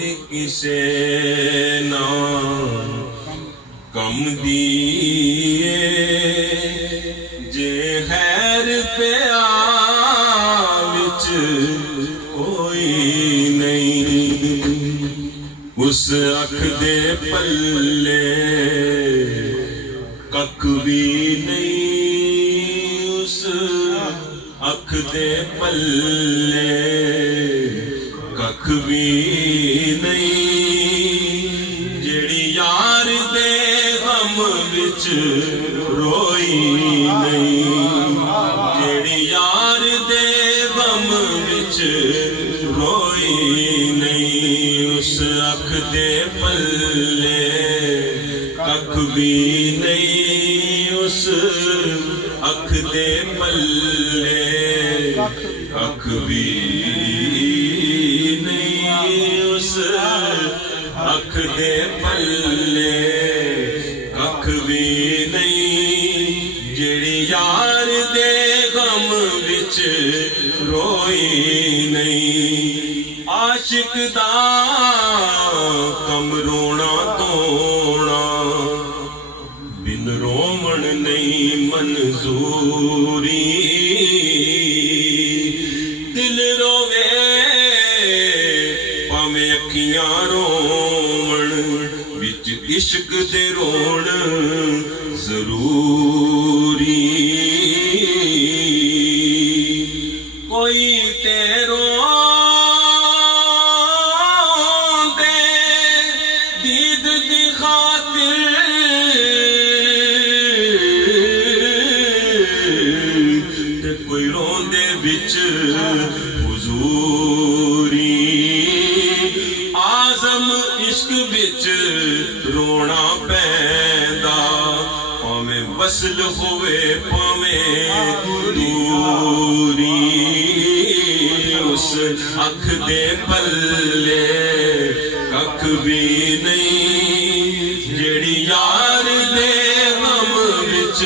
دی کسے نا کم دیئے جے خیر پیا وچ کوئی نہیں اس اکھ دے پلے ککھ بھی نہیں اس اکھ دے پلے ککھ بھی نہیں جیڑی یار دے غم وچ روئی نہیں جیڑی یار دے غم وچ روئی نہیں اس اکھ دے پلے ککھ بھی نہیں اس اکھ دے پلے ککھ بھی اس اکھ دے پلے ککھ بھی نہیں جیڑی یار دے غم وچ روئی نہیں عاشق دا کم رونا تونا بن رومن نہیں منظوری دل روے اکھیاں رومن وچ عشق دے روڑ ضروری کوئی تے رون دے دید دی خاطر تے کوئی رون دے وچ حضوری عشق بچ رونا پیندا پاویں وصل ہوئے پاویں دوری اس اکھ دے پلے ککھ بھی نہیں جیڑی یار دے غم وچ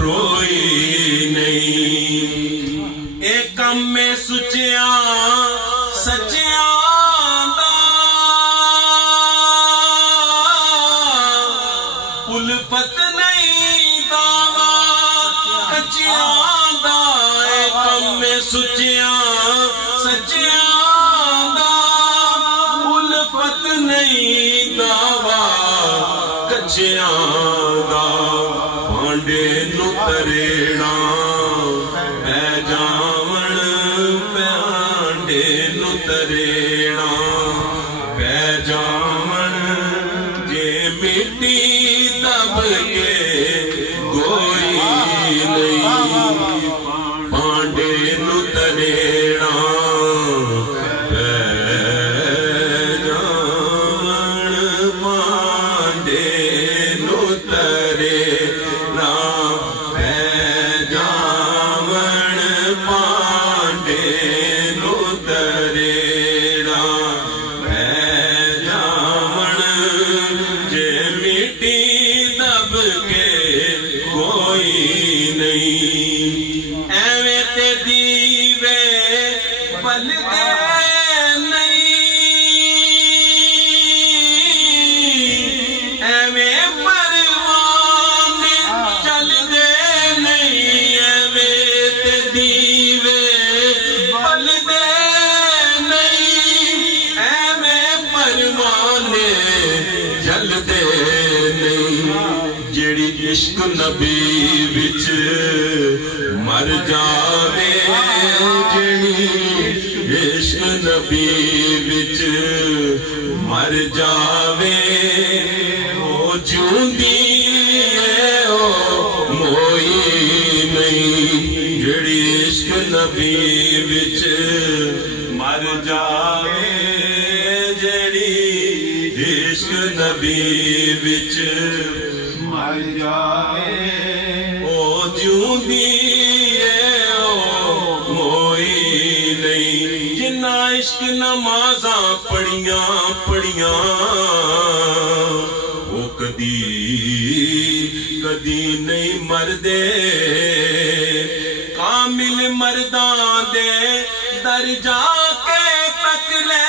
روئی نہیں اے کم میں سچیاں سچیاں الفت نہیں دعویٰ کچیاں دا اے کم میں سچیاں سچیاں دا الفت نہیں دعویٰ کچیاں دا پانڈے نو تریڑا اے جاون پانڈے نو تریڑا اے جاون جے مٹی دب کے کوئی نہیں پانڈے نو تریڑا پے جان پانڈے نو تریڑا پے جان پانڈے نو تریڑا پے جان جے مٹی دب کے کوئی نہیں ایویں تے دیوے بلدے نہیں ایویں پروان چلدے نہیں ایویں تے دیوے بلدے نہیں ایویں پروان چلدے نہیں جیڑی عشق نبی وچ مر جاوے جیڑی عشق نبی وچ مر جاوے او جوندی ہے او موئی نہیں جیڑی عشق نبی وچ مر جاوے جیڑی عشق نبی وچ مر جاوے او جوندی ہے او موئی نہیں جنہ عشق نمازاں پڑھیاں وہ کدی نہیں مردے کامل مردان دے در جا کے تک لے